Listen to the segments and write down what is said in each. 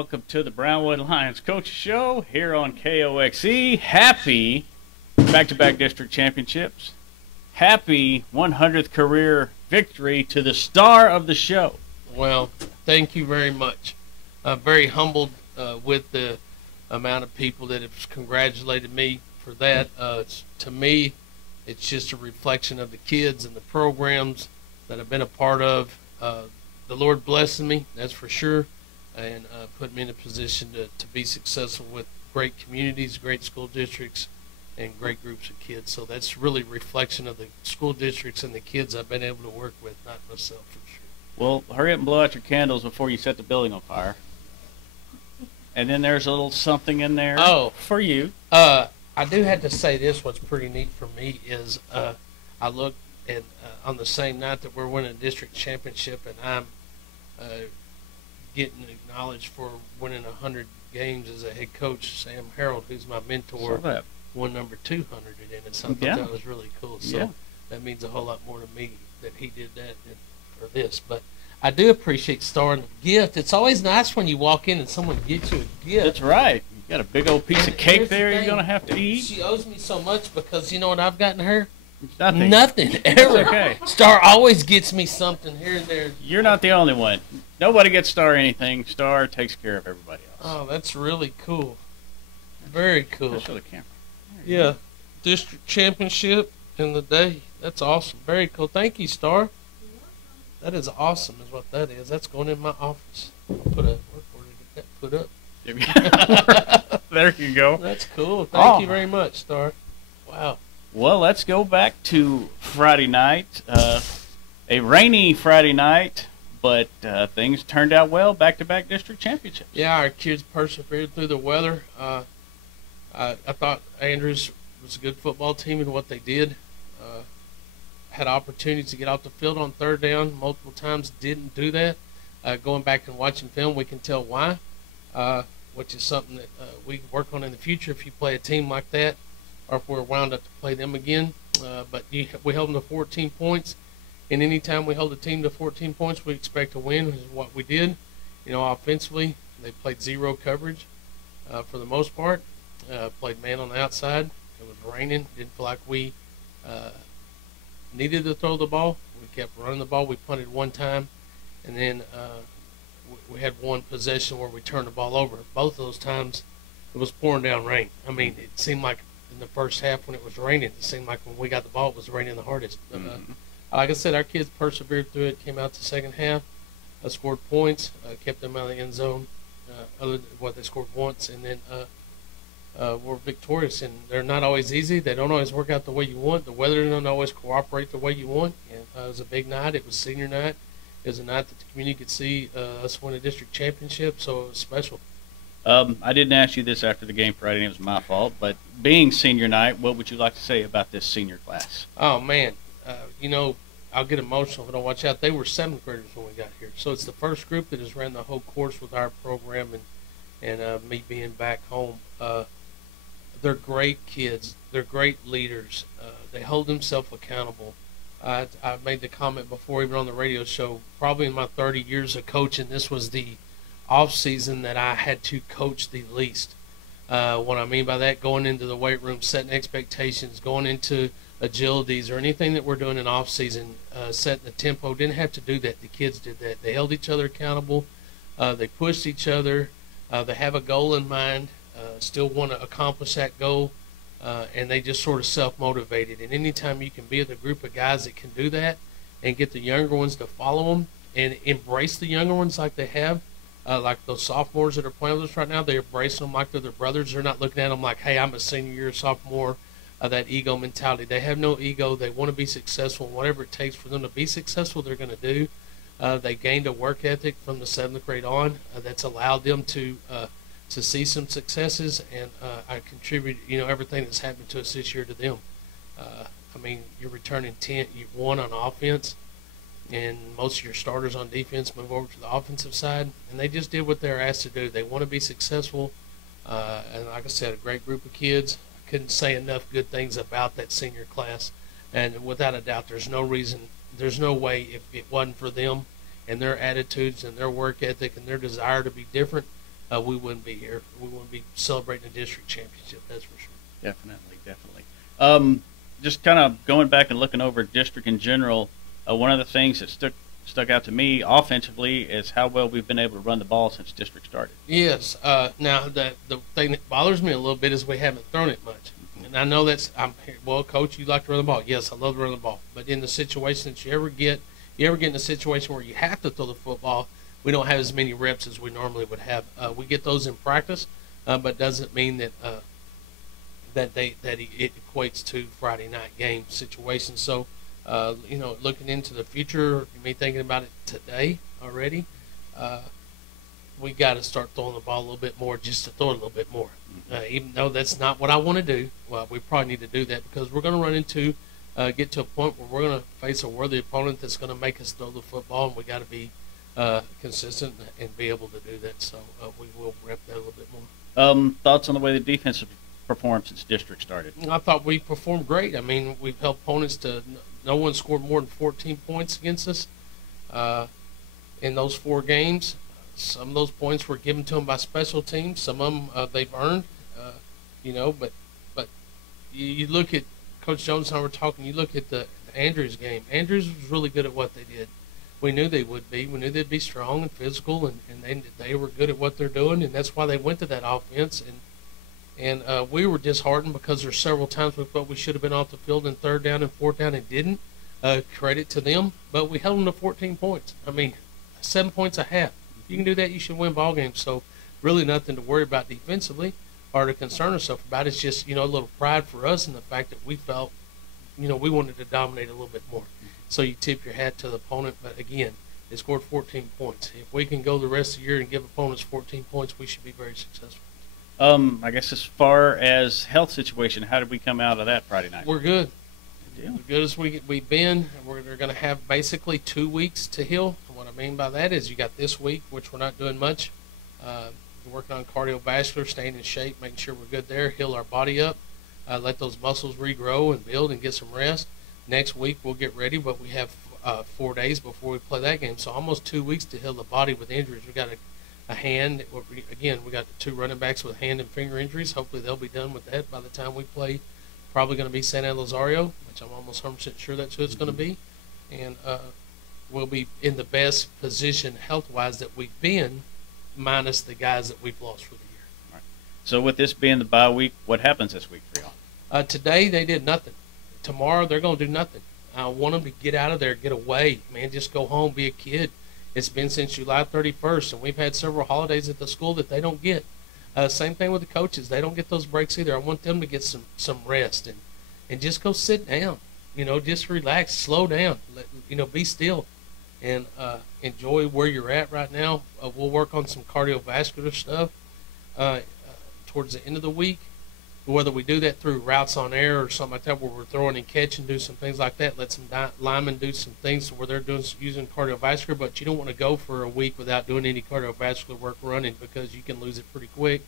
Welcome to the Brownwood Lions Coach Show here on KOXE. Happy back-to-back district championships. Happy 100th career victory to the star of the show. Well, thank you very much. I'm very humbled with the amount of people that have congratulated me for that. To me, it's just a reflection of the kids and the programs that I've been a part of. The Lord blessing me, that's for sure, and put me in a position to be successful with great communities, great school districts, and great groups of kids. So that's really a reflection of the school districts and the kids I've been able to work with, not myself for sure. Well, hurry up and blow out your candles before you set the building on fire. And then there's a little something in there for you. I do have to say this, what's pretty neat for me is I look at on the same night that we're winning a district championship, and I'm getting acknowledged for winning 100 games as a head coach. Sam Harold, who's my mentor, won number 200 in it. So I thought that was really cool. So that means a whole lot more to me that he did that than for this. But I do appreciate starting a gift. It's always nice when you walk in and someone gets you a gift. That's right. You got a big old piece of cake there you're going to have to eat. She owes me so much because you know what I've gotten her? Nothing. Nothing ever. Okay. Star always gets me something here and there. You're not the only one. Nobody gets Star anything. Star takes care of everybody else. Oh, that's really cool. Very cool. Show the camera. Yeah. District championship in the day. That's awesome. Very cool. Thank you, Star. That is awesome is what that is. That's going in my office. I'll put a work order to get that put up. There you go. That's cool. Thank you very much, Star. Wow. Well, let's go back to Friday night. A rainy Friday night, but things turned out well. Back-to-back district championships. Yeah, our kids persevered through the weather. I thought Andrews was a good football team in what they did. Had opportunities to get off the field on third down multiple times, didn't do that. Going back and watching film, we can tell why, which is something that we work on in the future if you play a team like that, or if we're wound up to play them again. But we held them to 14 points, and anytime we hold a team to 14 points, we expect to win, is what we did. You know, offensively, they played zero coverage for the most part. Played man on the outside. It was raining. Didn't feel like we needed to throw the ball. We kept running the ball. We punted one time, and then we had one possession where we turned the ball over. Both of those times, it was pouring down rain. I mean, it seemed like in the first half when it was raining, it seemed like when we got the ball, it was raining the hardest. Like I said, our kids persevered through it, came out the second half, scored points, kept them out of the end zone, other than what they scored once, and then we're victorious. And they're not always easy. They don't always work out the way you want. The weather doesn't always cooperate the way you want. And it was a big night. It was senior night. It was a night that the community could see us win a district championship, so it was special. I didn't ask you this after the game Friday, and it was my fault, but being senior night, what would you like to say about this senior class? Oh, man. You know, I'll get emotional if I don't watch out. They were 7th graders when we got here. So it's the first group that has ran the whole course with our program and me being back home. They're great kids. They're great leaders. They hold themselves accountable. I made the comment before, even on the radio show, probably in my 30 years of coaching, this was the off season that I had to coach the least. What I mean by that, going into the weight room, setting expectations, going into agilities or anything that we're doing in off season, setting the tempo. Didn't have to do that. The kids did that. They held each other accountable. They pushed each other. They have a goal in mind, still want to accomplish that goal, and they just sort of self-motivated. And anytime you can be with a group of guys that can do that and get the younger ones to follow them and embrace the younger ones like they have, like those sophomores that are playing with us right now, they embrace them like they're their brothers. They're not looking at them like, hey, I'm a senior year sophomore, that ego mentality. They have no ego. They want to be successful. Whatever it takes for them to be successful, they're going to do. They gained a work ethic from the 7th grade on that's allowed them to see some successes, and I contribute, you know, everything that's happened to us this year to them. I mean, you're returning 1 on offense, and most of your starters on defense move over to the offensive side, and they just did what they're asked to do. They want to be successful, and like I said, a great group of kids. I couldn't say enough good things about that senior class, and without a doubt, there's no way if it wasn't for them and their attitudes and their work ethic and their desire to be different, we wouldn't be here. We wouldn't be celebrating a district championship. That's for sure. Definitely, definitely. Just kind of going back and looking over district in general, one of the things that stuck out to me offensively is how well we've been able to run the ball since district started. Yes. Now, the thing that bothers me a little bit is we haven't thrown it much. And I know well, Coach, you like to run the ball. Yes, I love to run the ball. But in the situation that you ever get in a situation where you have to throw the football, we don't have as many reps as we normally would have. We get those in practice, but doesn't mean that it equates to Friday night game situations. So, looking into the future, you may be thinking about it today already. We got to start throwing the ball a little bit more, just to throw it a little bit more. Even though that's not what I want to do, well, we probably need to do that because we're going to run into, get to a point where we're going to face a worthy opponent that's going to make us throw the football, and we got to be consistent and be able to do that. So we will ramp that a little bit more. Thoughts on the way the defense performed since district started? I thought we performed great. I mean, we've helped opponents to no one scored more than 14 points against us in those 4 games. Some of those points were given to them by special teams. Some of them they've earned, but you look at Coach Jones and I were talking. You look at the Andrews game. Andrews was really good at what they did. We knew they would be. We knew they'd be strong and physical, and they were good at what they're doing, and that's why they went to that offense. And we were disheartened because there's several times we thought we should have been off the field in 3rd down and 4th down and didn't. Credit to them, but we held them to 14 points. I mean, 7 points a half. You can do that, you should win ball games. So really nothing to worry about defensively or to concern ourselves about. It's just, a little pride for us in the fact that we felt, we wanted to dominate a little bit more. So you tip your hat to the opponent. But, again, they scored 14 points. If we can go the rest of the year and give opponents 14 points, we should be very successful. I guess as far as health situation, how did we come out of that Friday night? We're good. As good as we've been. We're going to have basically 2 weeks to heal. What I mean by that is you got this week, which we're not doing much. We're working on cardiovascular, staying in shape, making sure we're good there, heal our body up, let those muscles regrow and build and get some rest. Next week we'll get ready, but we have 4 days before we play that game. So almost 2 weeks to heal the body with injuries. We got a hand. Again, we got 2 running backs with hand and finger injuries. Hopefully they'll be done with that by the time we play. Probably going to be San Elizario, which I'm almost 100% sure that's who it's going to be. And we'll be in the best position health-wise that we've been, minus the guys that we've lost for the year. All right. So with this being the bye week, what happens this week for y'all? Today they did nothing. Tomorrow they're going to do nothing. I want them to get out of there, get away. Man, just go home, be a kid. It's been since July 31st, and we've had several holidays at the school that they don't get. Same thing with the coaches. They don't get those breaks either. I want them to get some rest and just go sit down. Just relax, slow down, be still, and enjoy where you're at right now. We'll work on some cardiovascular stuff towards the end of the week. Whether we do that through routes on air or something like that, where we're throwing and catching, do some things like that. Let some linemen do some things where they're using cardiovascular, but you don't want to go for a week without doing any cardiovascular work running because you can lose it pretty quick.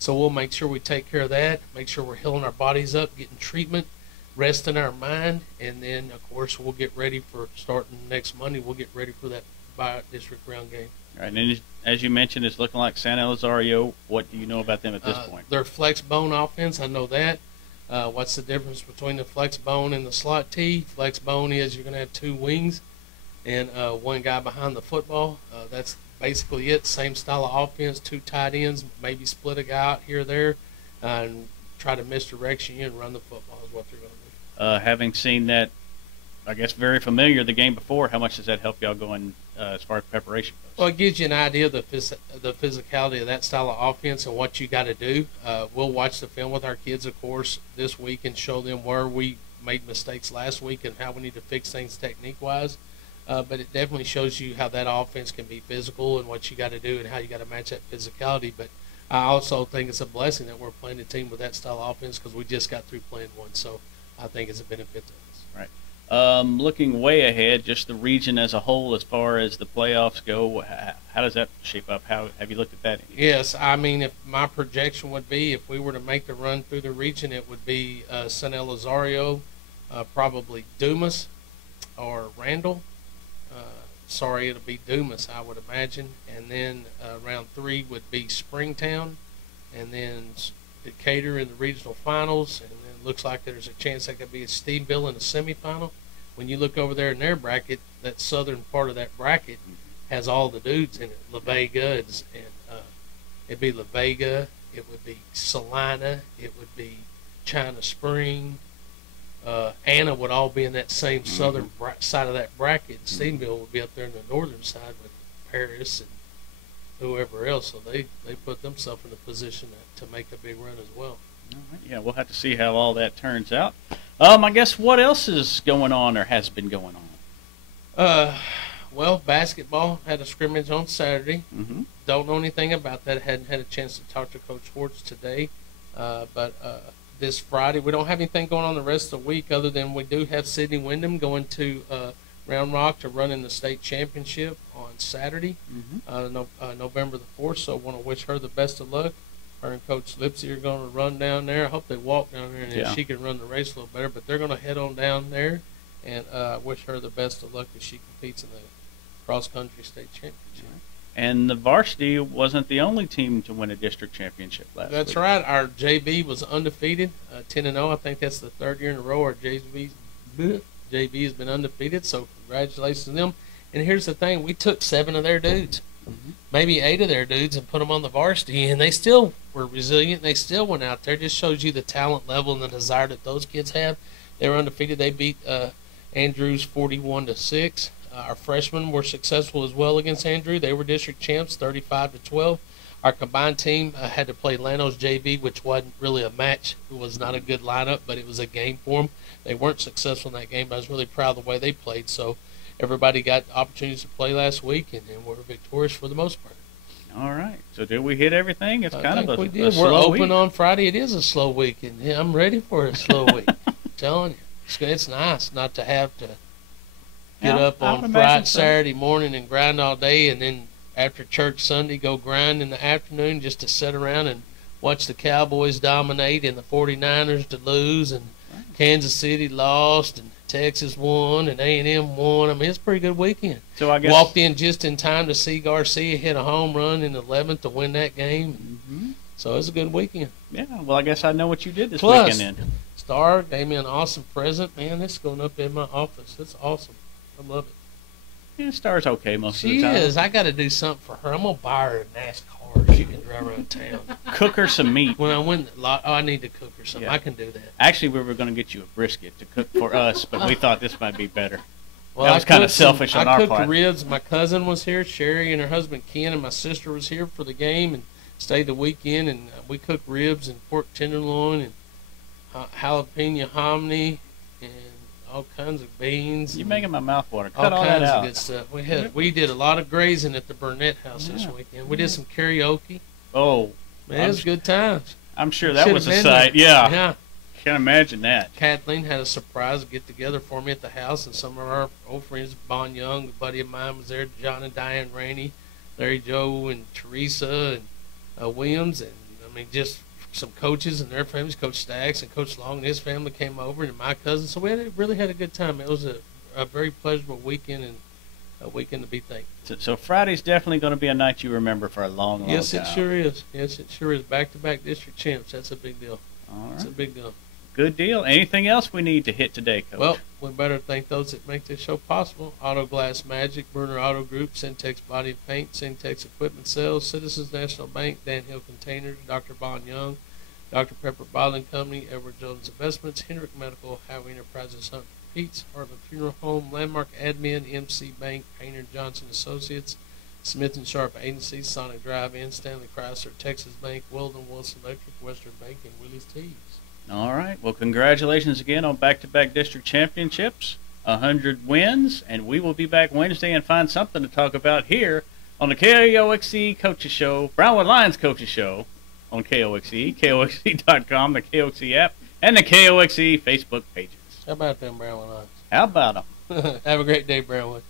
So we'll make sure we take care of that, make sure we're healing our bodies up, getting treatment, resting our mind, and then, of course, we'll get ready for starting next Monday. We'll get ready for that bi-district round game. All right, and as you mentioned, it's looking like San Elizario. What do you know about them at this point? They're flex bone offense. I know that. What's the difference between the flex bone and the slot T? Flex bone is you're going to have 2 wings and 1 guy behind the football. That's basically it. Same style of offense, 2 tight ends, maybe split a guy out here or there, and try to misdirection you and run the football is what they're going to do. Having seen that, I guess, very familiar the game before, how much does that help y'all going as far as preparation goes? Well, it gives you an idea of the physicality of that style of offense and what you got to do. We'll watch the film with our kids, of course, this week and show them where we made mistakes last week and how we need to fix things technique-wise. But it definitely shows you how that offense can be physical and what you got to do and how you got to match that physicality. But I also think it's a blessing that we're playing a team with that style of offense because we just got through playing one. So I think it's a benefit to us. Right. Looking way ahead, just the region as a whole, as far as the playoffs go, how does that shape up? How have you looked at that? Yes, I mean, if my projection would be, if we were to make the run through the region, it would be San Elizario, probably Dumas or Randall, sorry, it'll be Dumas, I would imagine. And then round 3 would be Springtown, and then Decatur in the regional finals, and then it looks like there's a chance that could be a Steveville in the semifinal. When you look over there in their bracket, that southern part of that bracket has all the dudes in it. La Vega it'd be La Vega, it would be Salina, it would be China Spring, Anna would all be in that same southern side of that bracket. Steveville would be up there in the northern side with Paris and whoever else. So they put themselves in a position to make a big run as well. All right. Yeah, we'll have to see how all that turns out. I guess what else is going on or has been going on? Well, basketball had a scrimmage on Saturday. Mm-hmm. Don't know anything about that. Hadn't had a chance to talk to Coach Schwartz today. But this Friday, we don't have anything going on the rest of the week other than we do have Sydney Wyndham going to Round Rock to run in the state championship on Saturday, November the 4th. So I want to wish her the best of luck. Her and Coach Lipsy are going to run down there. I hope they walk down there and then she can run the race a little better. But they're going to head on down there, and wish her the best of luck as she competes in the cross-country state championship. And the varsity wasn't the only team to win a district championship last week. That's right. Our JV was undefeated, 10-0. I think that's the third year in a row our JV has been undefeated, so congratulations to them. And here's the thing. We took 7 of their dudes, maybe 8 of their dudes, and put them on the varsity, and they still were resilient. They still went out there. Just shows you the talent level and the desire that those kids have. They were undefeated. They beat Andrews 41-6. Our freshmen were successful as well against Andrew. They were district champs, 35-12. Our combined team had to play Llanos JV, which wasn't really a match. It was not a good lineup, but it was a game for them. They weren't successful in that game, but I was really proud of the way they played. So everybody got opportunities to play last week, and were victorious for the most part. All right. So did we hit everything? It's kind of a slow We're open week. On Friday. It is a slow week, and I'm ready for a slow week. I'm telling you. It's nice not to have to get up on Friday, Saturday morning and grind all day, and then after church Sunday go grind in the afternoon just to sit around and watch the Cowboys dominate and the 49ers to lose, and Kansas City lost and Texas won and A&M won. I mean, it's a pretty good weekend. So I guess walked in just in time to see Garcia hit a home run in the 11th to win that game. So it's a good weekend. Yeah, well, I guess I know what you did this weekend then. Star gave me an awesome present. Man, this is going up in my office. It's awesome. I love it. Yeah, Star's okay most of the time. She is. I got to do something for her. I'm going to buy her a NASCAR so she can drive around town. Cook her some meat. When I win, I need to cook her something. Yeah. I can do that. Actually, we were going to get you a brisket to cook for us, but we thought this might be better. Well, that was kind of selfish on our part. I cooked ribs. My cousin was here, Sherry, and her husband Ken, and my sister was here for the game and stayed the weekend, and we cooked ribs and pork tenderloin and jalapeno hominy and all kinds of beans. You're making my mouth water. Cut all that out. All kinds of good stuff. We did a lot of grazing at the Burnett house this weekend. We did some karaoke. Oh. Man, it was good times. I'm sure that was a sight. Yeah. Can't imagine that. Kathleen had a surprise get-together for me at the house, and some of our old friends, Bon Young, a buddy of mine was there, John and Diane Rainey, Larry Joe and Teresa and Williams, and I mean just some coaches and their families, Coach Staggs and Coach Long and his family came over, and my cousins. So we really had a good time. It was a very pleasurable weekend and a weekend to be thankful. So Friday's definitely going to be a night you remember for a long, long time. Yes, it sure is. Yes, it sure is. Back-to-back district champs. That's a big deal. All right. It's a big deal. Good deal. Anything else we need to hit today, Coach? Well, we better thank those that make this show possible. Auto Glass Magic, Burner Auto Group, Syntex Body and Paint, Syntex Equipment Sales, Citizens National Bank, Dan Hill Containers, Dr. Bon Young, Dr. Pepper Bottling Company, Edward Jones Investments, Hendrick Medical, Highway Enterprises, Hunt for Pete's, Heartland Funeral Home, Landmark Admin, MC Bank, Painter Johnson Associates, Smith & Sharp Agency, Sonic Drive-In, Stanley Chrysler, Texas Bank, Weldon Wilson Electric, Western Bank, and Willie's Teas. All right. Well, congratulations again on back-to-back district championships, 100 wins, and we will be back Wednesday and find something to talk about here on the KOXE Coaches Show, Brownwood Lions Coaches Show on KOXE, KOXE.com, the KOXE app, and the KOXE Facebook pages. How about them Brownwood Lions? How about them? Have a great day, Brownwood.